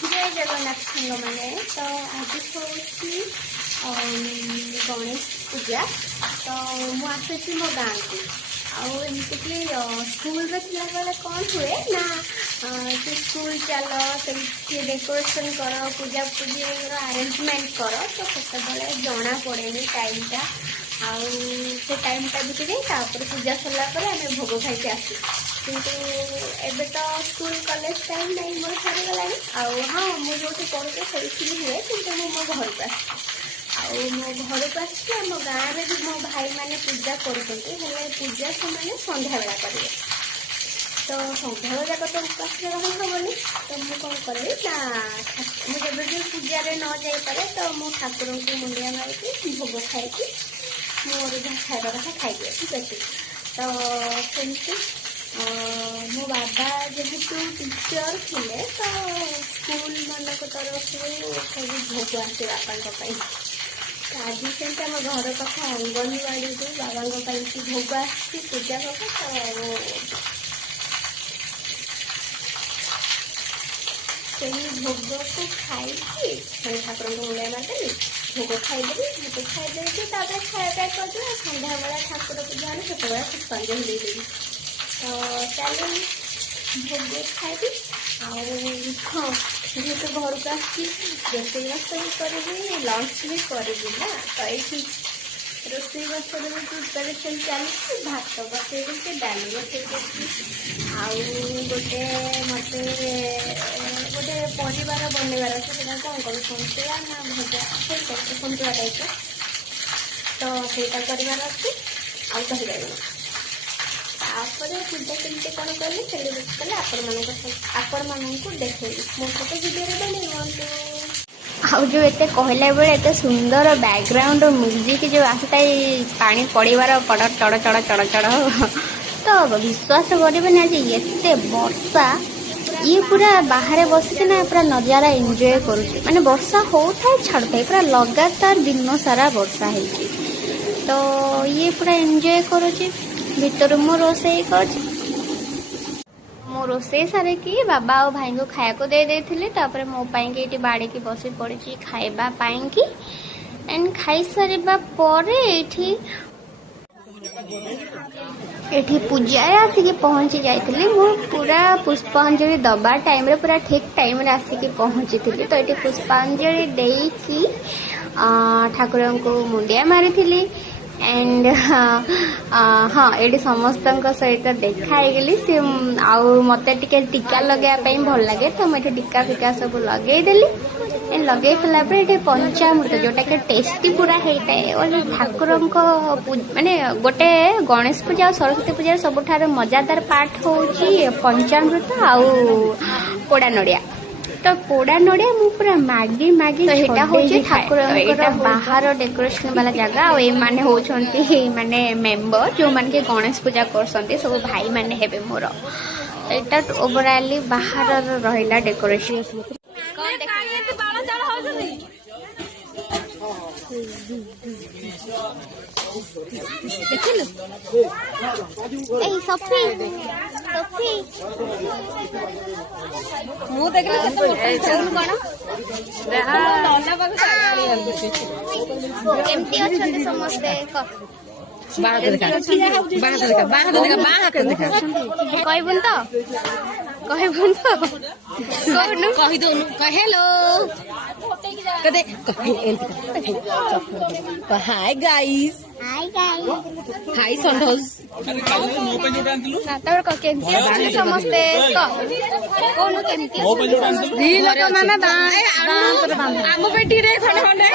जय जगन्नाथ सांग मैंने तो आज हूँ गणेश पूजा तो मुझे मो गाँ को आमती स्कूल बेले कौन हुए ना स्कूल चल से डेकोरेशन कर पूजा पूजी अरेंजमेंट कर तो से जना पड़े टाइमटा से टाइमटा बीती जाए पूजा सरला आम भोग खाई आसू किंतु एबे तो स्कूल कॉलेज टाइम नहीं मोर सरीगला हाँ मुझे पढ़ुचे से हुए कि मो घर को आस मो घर को आम गाँव में भी मो भाई मैंने पूजा कर पूजा से संध्या बेला करेंगे तो संध्या बेला तो उपास रही हेनी तो मुझे कौन करी ना मुझे भी पूजा न जापे तो मो ठाकुर को मुंडिया मारिकी भोग खाई मोर जहाँ खाଇବା କଥା खाइदिए ठीक अच्छे तो सेमती मो बाबा जेहेतु टीचर थे तो स्कूल मानक तरफ सब भोग आसे बापा आज सेमती आम घर पाख अंगनवाड़ी बाबा भोग आसी पूजा तो से भोग को खाई ठाकुर को मुंडिया मारदेली भोग खाईदेवी भोग खाईदे खाया करदे सन्ध्या बेला ठाकुर पूजा से पुष्पांजलि देदेवी तो चलो भोग खाइबी हाँ जेहेतु घर को आसी रोषेईबास भी करी लंच भी करी ना तो ये रोषेईबास प्रिपेरेसन चलती भात बसई डाल बसई गोटे मत गोटे परिवार बनवार अच्छे कौन कर सन्तुला ना भजा सन्तुला टाइप तो ସେଇଟା କରିବାର ଅଛି ଆଉ କହିପାରିବି ତାପରେ ପୂଜା କେମିତି କ'ଣ କଲି ସେଲିବ୍ରେଟ୍ କଲେ ଆପଣମାନଙ୍କୁ ଦେଖେଇବି ମୋ ସହିତ ଭିଡ଼ିଓରେ ବନେଇନ୍ତୁ ଆଉ जो एते कहला बेले एते सुंदर बैकग्राउंड म्यूजिक जो आसता पानी पड़ीबार पड़ चढ़ चढ़ चढ़ चढ़ तो विश्वास करेंगे आज एते वर्षा ये पूरा बाहर बसिक ना पूरा नजारा एंजॉय करुचे माने वर्षा होता है छाड़ता है पूरा लगातार दिन सारा वर्षा है तो ये पूरा एंजॉय करुचे भीतर मो रोषेई कर मो रोषेई सारे कि बाबा और भाई को खाया को दे देथिले तापर मो पाई के एटी बाड़ी की बसी पड़ी खाइबा पाई की एंड खाई सारिबा परे एठी पूजा आसिक पहुँची जाइए मु पूरा पुष्पांजलि दबा टाइम रे पूरा ठीक टाइम रे आसिक पहुँची थी तो ये पुष्पांजलि देकी ठाकुर को मुंडिया मारी थी एंड हाँ ये समस्त सहित देखाईगली सी मत टीका लगे भल लगे तो मुझे टीका फिका सब लगेदेली लगे सारापर ये पंचामृत जोटा कि टेस्टी पूरा होता है और ठाकुर माने गोटे गणेश पूजा और सरस्वती पूजा सबुठार मजादार पार्ट हूँ पंचामृत आउ पोड़ा नड़िया तो पोड़ा नड़िया मु पूरा मागी मागी तो यहाँ हूँ ठाकुर बाहर डेकोरेशन वाला जगह और ये माने होती माने मेंबर जो मान के गणेश पूजा करसंती सब भाई माने हेबे मोर एटा ओवरऑली बाहर रहिला डेकोरेशन देखिलु ए सफी सफी मु देखले कोन केमती अछन समस्ते कहबुन तो कही दो हेलो हाय गाइस हाय संतोष समस्ते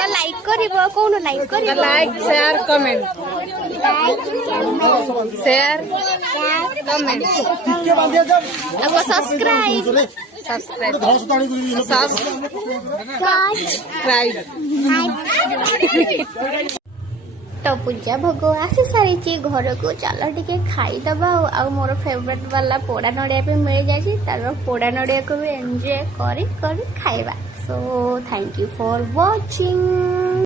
लाइक कर कौन लाइक कर like share comment share comment subscribe तो पूजा भोग आसी सारी घर को चलो टिके खाईदबा आ मोर फेवरेट वाला पोड़ा नड़िया भी मिल जाए तार पोड़ा नड़िया को भी एंजॉय करी खाइबा so thank you for watching.